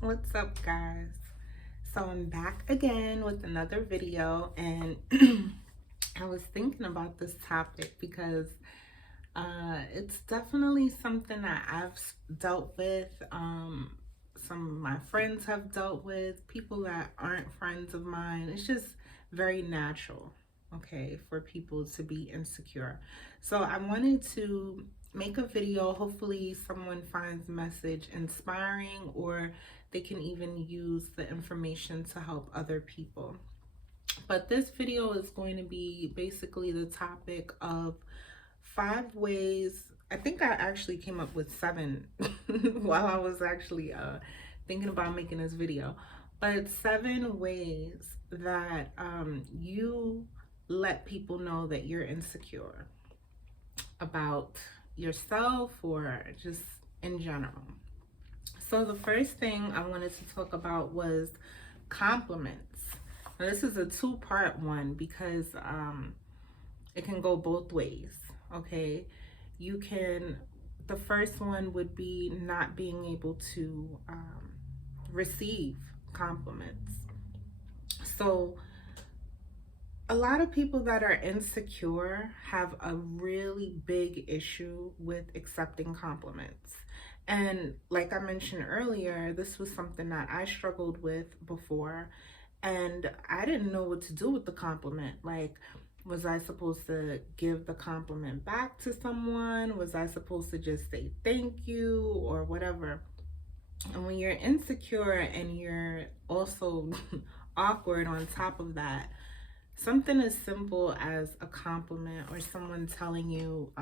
What's up, guys? So I'm back again with another video, and I was thinking about this topic because it's definitely something that dealt with. Some of my friends have dealt with, people that aren't friends of mine. It's just very natural, okay, for people to be insecure. So I wanted to make a video. Hopefully, someone finds the message inspiring, or they can even use the information to help other people. But this video is going to be basically the topic of 5 ways. I think I actually came up with 7 while I was actually thinking about making this video. But 7 ways that you let people know that you're insecure about yourself or just in general. So the first thing I wanted to talk about was compliments. Now, this is a two-part one because it can go both ways. Okay, you can. The first one would be not being able to receive compliments. So a lot of people that are insecure have a really big issue with accepting compliments. And like I mentioned earlier, this was something that I struggled with before, and I didn't know what to do with the compliment. Like, was I supposed to give the compliment back to someone? Was I supposed to just say thank you or whatever? And when you're insecure and you're also awkward on top of that, something as simple as a compliment or someone telling you,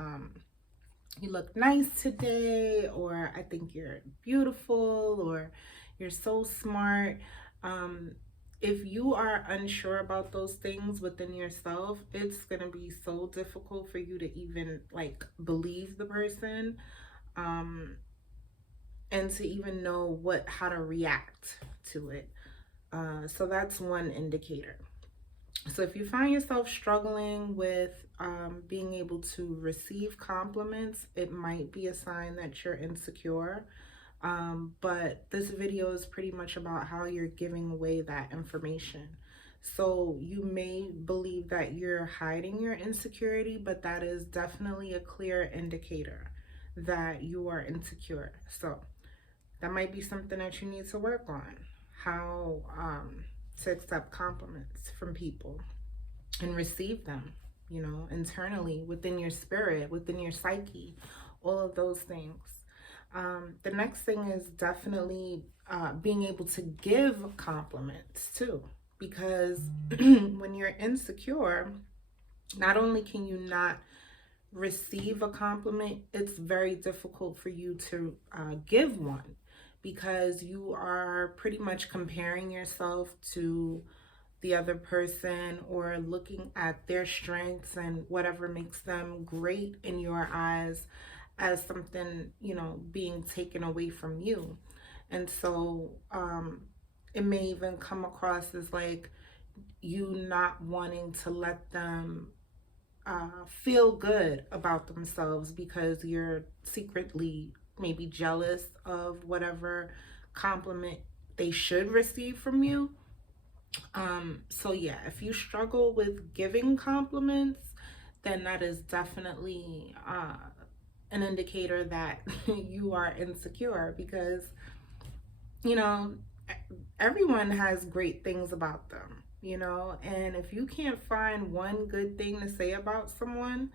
you look nice today, or I think you're beautiful, or you're so smart. Um, if you are unsure about those things within yourself, it's going to be so difficult for you to even like believe the person, um, and to even know how to react to it. So that's one indicator. So if you find yourself struggling with being able to receive compliments, it might be a sign that you're insecure. But this video is pretty much about how you're giving away that information. So you may believe that you're hiding your insecurity, but that is definitely a clear indicator that you are insecure. So that might be something that you need to work on. How to accept compliments from people and receive them, internally, within your spirit, within your psyche, all of those things. The next thing is definitely being able to give compliments too, because when you're insecure, not only can you not receive a compliment, it's very difficult for you to give one, because you are pretty much comparing yourself to the other person or looking at their strengths and whatever makes them great in your eyes as something, being taken away from you. And so it may even come across as like you not wanting to let them feel good about themselves because you're secretly maybe jealous of whatever compliment they should receive from you. So yeah, if you struggle with giving compliments, then that is definitely an indicator that you are insecure, because you know everyone has great things about them, and if you can't find one good thing to say about someone,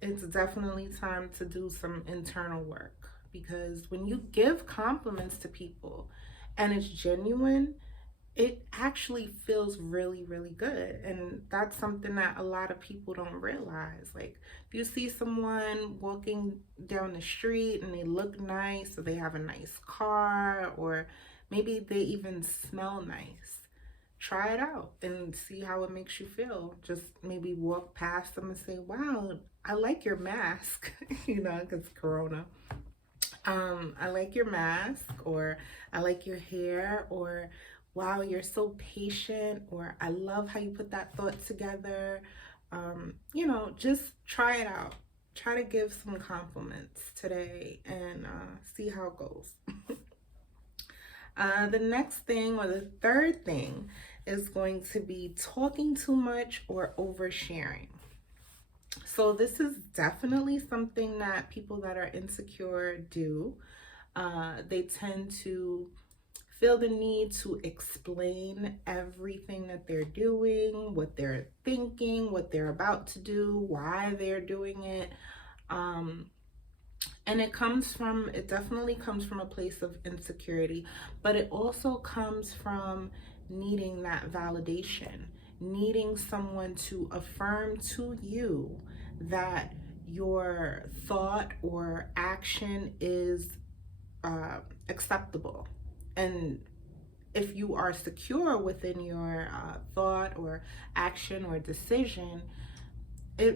it's definitely time to do some internal work, because when you give compliments to people and it's genuine, it actually feels really, really good. And that's something that a lot of people don't realize. Like, if you see someone walking down the street and they look nice, or they have a nice car, or maybe they even smell nice, try it out and see how it makes you feel. Just maybe walk past them and say, wow, I like your mask, because Corona. I like your mask, or I like your hair, or wow, you're so patient, or I love how you put that thought together. Just try it out. Try to give some compliments today and see how it goes. The next thing, or the third thing, is going to be talking too much or oversharing. So this is definitely something that people that are insecure do. They tend to feel the need to explain everything that they're doing, what they're thinking, what they're about to do, why they're doing it. And it definitely comes from a place of insecurity, but it also comes from needing that validation, needing someone to affirm to you that your thought or action is acceptable. And if you are secure within your thought or action or decision,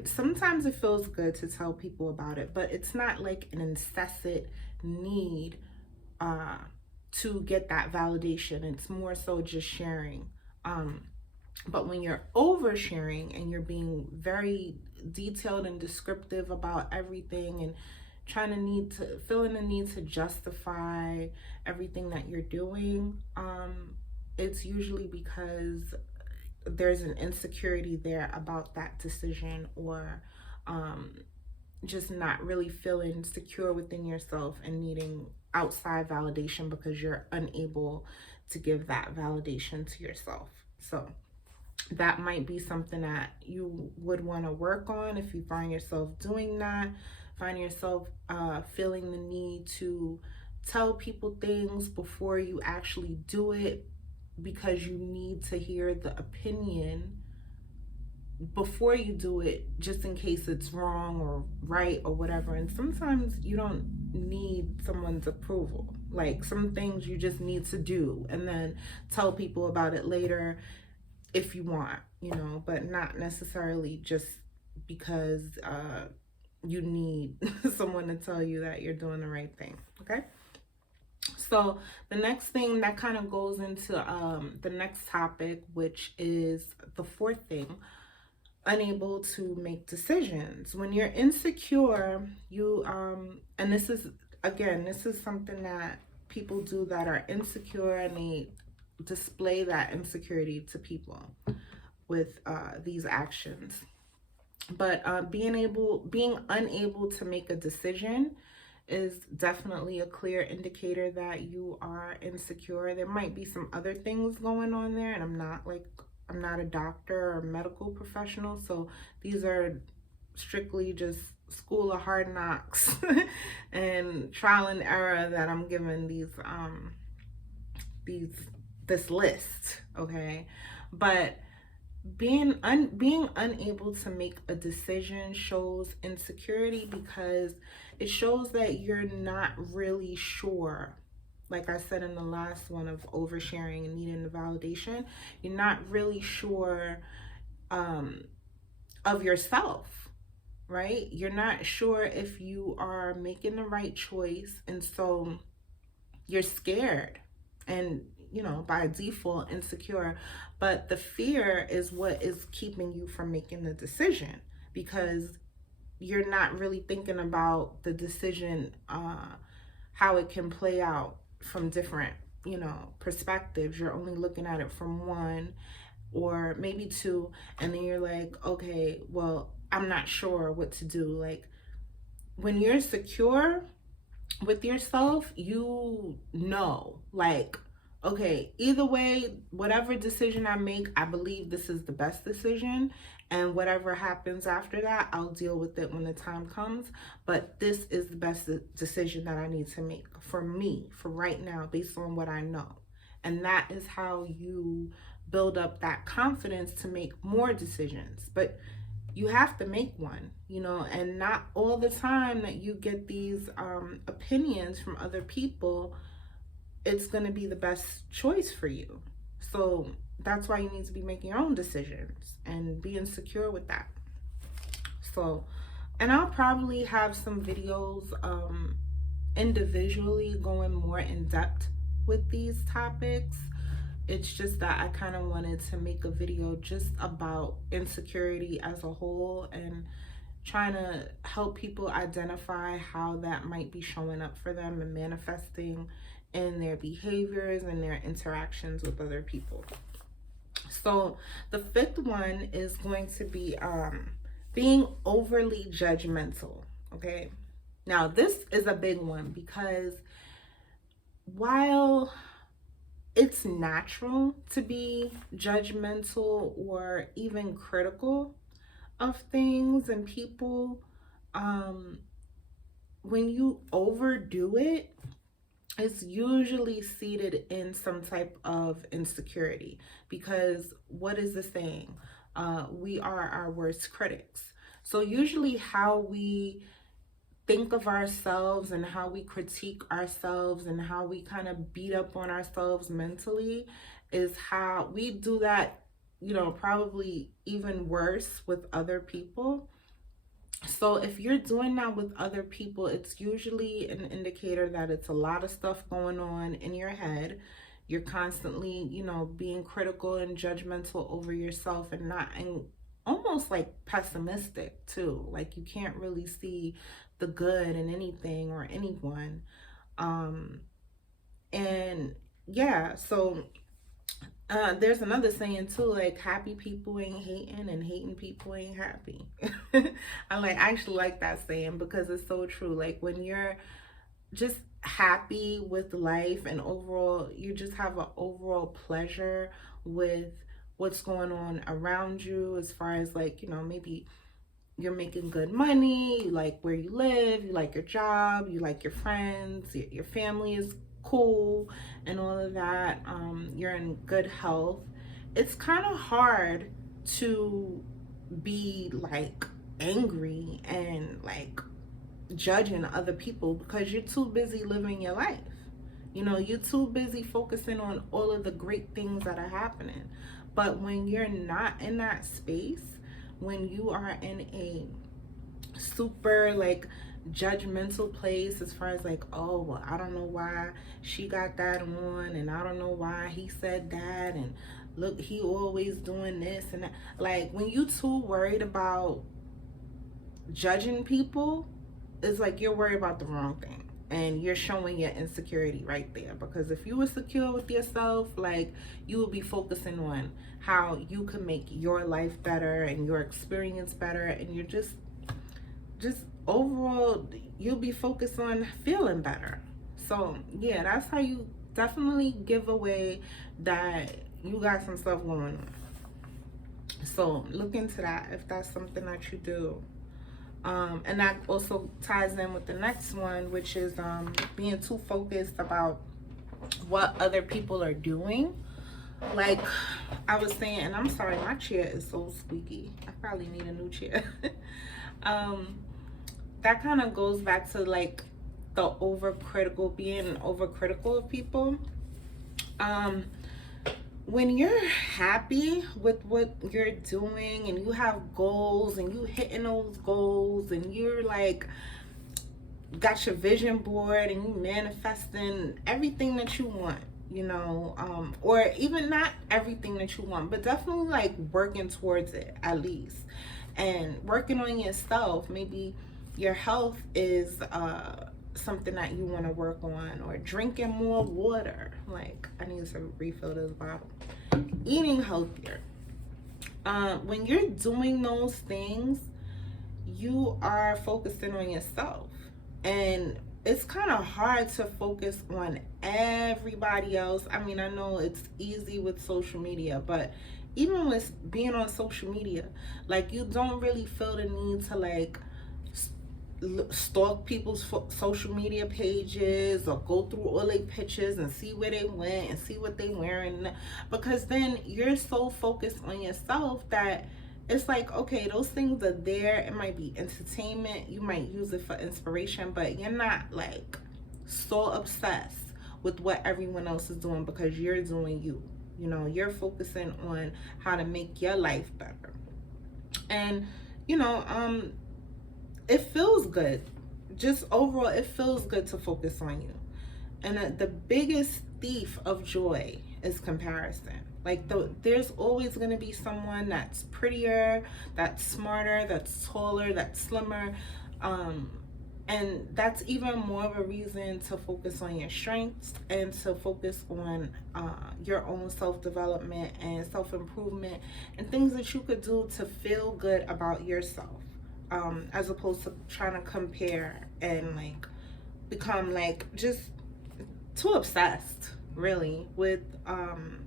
sometimes it feels good to tell people about it, but it's not like an incessant need to get that validation. It's more so just sharing. But when you're oversharing and you're being very detailed and descriptive about everything and feeling the need to justify everything that you're doing, it's usually because there's an insecurity there about that decision, or just not really feeling secure within yourself and needing outside validation because you're unable to give that validation to yourself. So that might be something that you would want to work on if you find yourself doing that, find yourself feeling the need to tell people things before you actually do it, because you need to hear the opinion before you do it, just in case it's wrong or right or whatever. And sometimes you don't need someone's approval. Like, some things you just need to do and then tell people about it later if you want, but not necessarily just because you need someone to tell you that you're doing the right thing. Okay. So the next thing that kind of goes into the next topic, which is the fourth thing, unable to make decisions. When you're insecure, you and this is something that people do that are insecure, and they display that insecurity to people with these actions. But being unable to make a decision is definitely a clear indicator that you are insecure. There might be some other things going on there, and I'm not a doctor or medical professional, so these are strictly just school of hard knocks and trial and error that I'm giving this list, okay? But being unable to make a decision shows insecurity, because it shows that you're not really sure. Like I said in the last one of oversharing and needing the validation, you're not really sure of yourself, right? You're not sure if you are making the right choice, and so you're scared and, by default, insecure. But the fear is what is keeping you from making the decision, because you're not really thinking about the decision, how it can play out from different, perspectives. You're only looking at it from one or maybe two, and then you're like, okay, well, I'm not sure what to do. Like, when you're secure with yourself, like, okay, either way, whatever decision I make, I believe this is the best decision, and whatever happens after that, I'll deal with it when the time comes. But this is the best decision that I need to make for me, for right now, based on what I know. And that is how you build up that confidence to make more decisions. But you have to make one, and not all the time that you get these opinions from other people, it's going to be the best choice for you. So that's why you need to be making your own decisions and being secure with that. So, and I'll probably have some videos individually going more in depth with these topics. It's just that I kind of wanted to make a video just about insecurity as a whole, and trying to help people identify how that might be showing up for them and manifesting in their behaviors and their interactions with other people. So the fifth one is going to be being overly judgmental. Okay. Now, this is a big one because while it's natural to be judgmental or even critical of things and people, when you overdo it, it's usually seated in some type of insecurity, because what is the saying? We are our worst critics. So usually how we think of ourselves and how we critique ourselves and how we kind of beat up on ourselves mentally is how we do that, probably even worse with other people. So if you're doing that with other people, it's usually an indicator that it's a lot of stuff going on in your head. You're constantly, being critical and judgmental over yourself, and almost like pessimistic too. Like you can't really see the good in anything or anyone. And yeah, so there's another saying too, like happy people ain't hating and hating people ain't happy. I actually like that saying because it's so true. Like when you're just happy with life and overall, you just have an overall pleasure with what's going on around you, as far as like, maybe you're making good money, you like where you live, you like your job, you like your friends, your family is cool and all of that, you're in good health. It's kind of hard to be like angry and like judging other people because you're too busy living your life. You're too busy focusing on all of the great things that are happening. But when you're not in that space, when you are in a super like judgmental place, as far as like, oh well, I don't know why she got that on, and I don't know why he said that, and look, he always doing this and that. Like when you too worried about judging people, it's like you're worried about the wrong thing, and you're showing your insecurity right there. Because if you were secure with yourself, like you would be focusing on how you can make your life better and your experience better, and you're just overall, you'll be focused on feeling better. So yeah, that's how you definitely give away that you got some stuff going on. So look into that if that's something that you do. And that also ties in with the next one, which is being too focused about what other people are doing. Like I was saying, and I'm sorry, my chair is so squeaky. I probably need a new chair. That kind of goes back to like the being overcritical of people. When you're happy with what you're doing and you have goals and you hitting those goals and you're like got your vision board and you manifesting everything that you want, or even not everything that you want, but definitely like working towards it at least, and working on yourself. Maybe your health is something that you want to work on, or drinking more water. Like I need to refill this bottle. Eating healthier. When you're doing those things, you are focusing on yourself, and it's kind of hard to focus on everybody else. I mean, I know it's easy with social media, but even with being on social media, like you don't really feel the need to like stalk people's social media pages or go through all their pictures and see where they went and see what they wearing, because then you're so focused on yourself that it's like, okay, those things are there. It might be entertainment, you might use it for inspiration, but you're not like so obsessed with what everyone else is doing, because you're doing you. You're focusing on how to make your life better. And it feels good. Just overall, it feels good to focus on you. And the biggest thief of joy is comparison. Like there's always going to be someone that's prettier, that's smarter, that's taller, that's slimmer. And that's even more of a reason to focus on your strengths and to focus on your own self-development and self-improvement and things that you could do to feel good about yourself, as opposed to trying to compare and like become like just too obsessed really with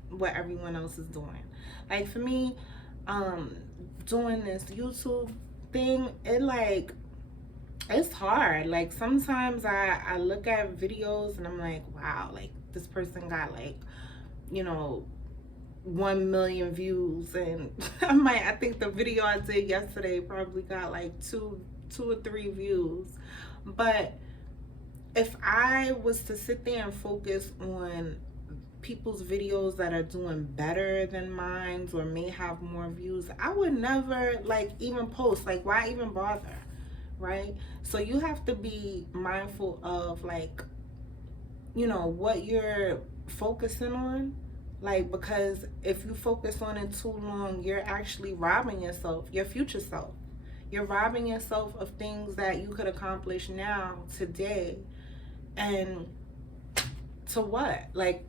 what everyone else is doing. Like for me, doing this YouTube thing, it's hard. Like sometimes I look at videos and I'm like, wow, like this person got like, you know, 1 million views, and I think the video I did yesterday probably got like two or three views. But if I was to sit there and focus on people's videos that are doing better than mine or may have more views, I would never like even post. Like, why even bother? Right? So you have to be mindful of like, you know, what you're focusing on. Like, because if you focus on it too long, you're actually robbing yourself, your future self. You're robbing yourself of things that you could accomplish now, today. And to what? Like,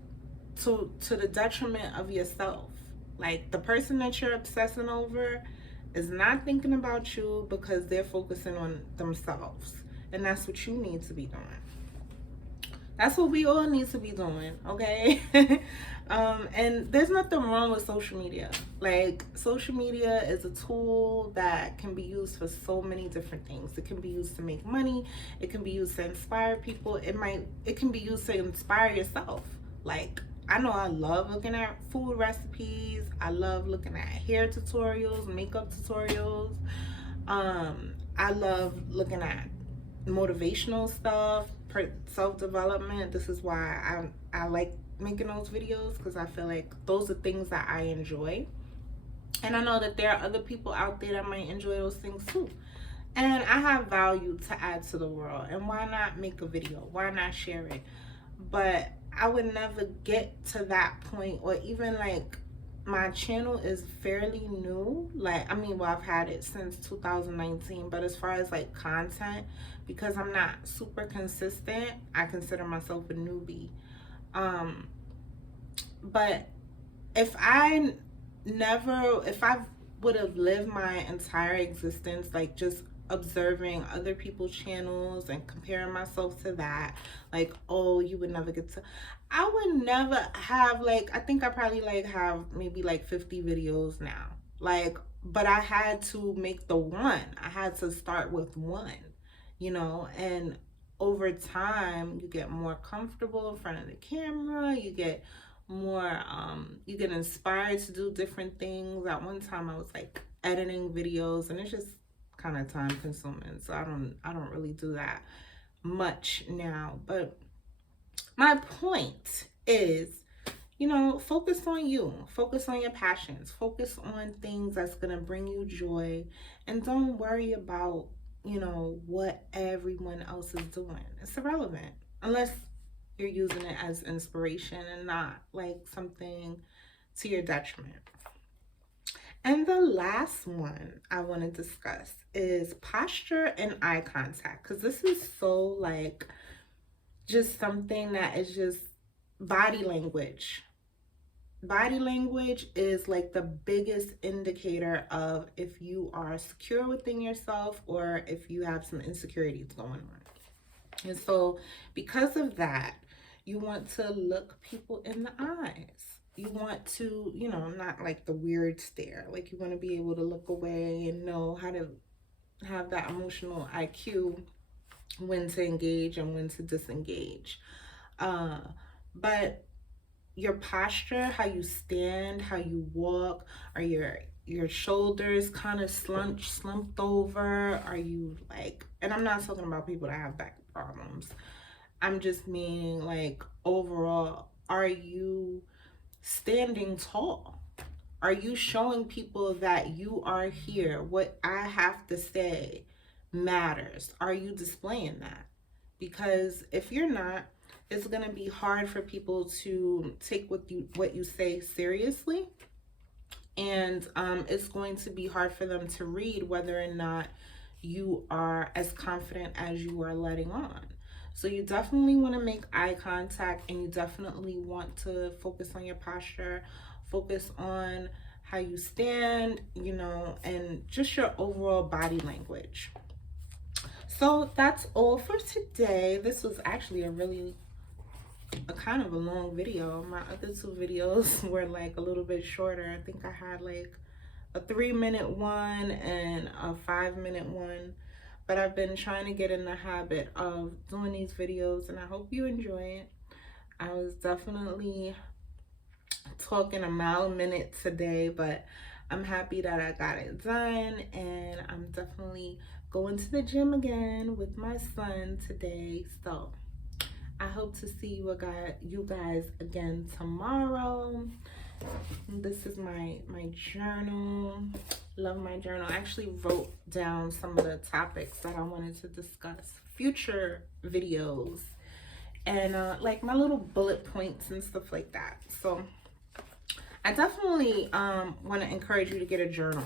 to the detriment of yourself. Like, the person that you're obsessing over is not thinking about you because they're focusing on themselves. And that's what you need to be doing. That's what we all need to be doing, okay? And there's nothing wrong with social media. Like, social media is a tool that can be used for so many different things. It can be used to make money. It can be used to inspire people. It can be used to inspire yourself. Like, I know I love looking at food recipes. I love looking at hair tutorials, makeup tutorials. I love looking at motivational stuff, self-development. This is why I like making those videos, because I feel like those are things that I enjoy. And I know that there are other people out there that might enjoy those things too. And I have value to add to the world. And why not make a video? Why not share it? But I would never get to that point, or even like, my channel is fairly new. Like, I mean, well, I've had it since 2019, but as far as like content, because I'm not super consistent, I consider myself a newbie. But if I would have lived my entire existence like just observing other people's channels and comparing myself to that, like, oh, you would never get to, I would never have, like, I think I probably like have maybe like 50 videos now, like, but I had to make the one. I had to start with one, you know. And over time you get more comfortable in front of the camera, you get more you get inspired to do different things. At one time I was like editing videos, and it's just kind of time consuming, so I don't really do that much now. But my point is, you know, focus on you, focus on your passions, focus on things that's gonna bring you joy, and don't worry about, you know, what everyone else is doing. It's irrelevant unless you're using it as inspiration and not like something to your detriment. And the last one I want to discuss is posture and eye contact, because this is so like just something that is just body language. Body language is like the biggest indicator of if you are secure within yourself or if you have some insecurities going on. And so because of that, you want to look people in the eyes. You want to, you know, not like the weird stare. Like, you want to be able to look away and know how to have that emotional IQ, when to engage and when to disengage. But your posture, how you stand, how you walk, are your shoulders kind of slumped over? Are you like, and I'm not talking about people that have back problems. I'm just meaning like overall, are you standing tall? Are you showing people that you are here? What I have to say matters. Are you displaying that? Because if you're not, it's going to be hard for people to take what you say seriously. And it's going to be hard for them to read whether or not you are as confident as you are letting on. So you definitely want to make eye contact, and you definitely want to focus on your posture, focus on how you stand, and just your overall body language. So that's all for today. This was actually a kind of a long video. My other two videos were like a little bit shorter. I think I had like a 3-minute one and a 5-minute one, but I've been trying to get in the habit of doing these videos, and I hope you enjoy it. I was definitely talking a mile a minute today, but I'm happy that I got it done, and I'm definitely going to the gym again with my son today. So I hope to see you guys again tomorrow. This is my journal. Love my journal. I actually wrote down some of the topics that I wanted to discuss, future videos, and like my little bullet points and stuff like that. So I definitely want to encourage you to get a journal.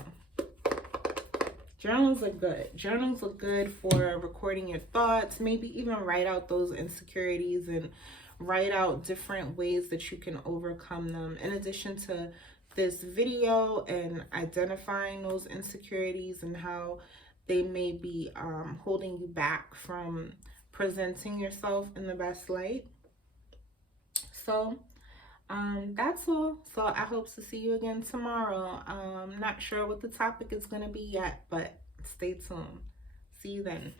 Journals are good. Journals are good for recording your thoughts, maybe even write out those insecurities and write out different ways that you can overcome them. In addition to this video and identifying those insecurities and how they may be holding you back from presenting yourself in the best light. So that's all. So I hope to see you again tomorrow. Not sure what the topic is going to be yet, but stay tuned. See you then.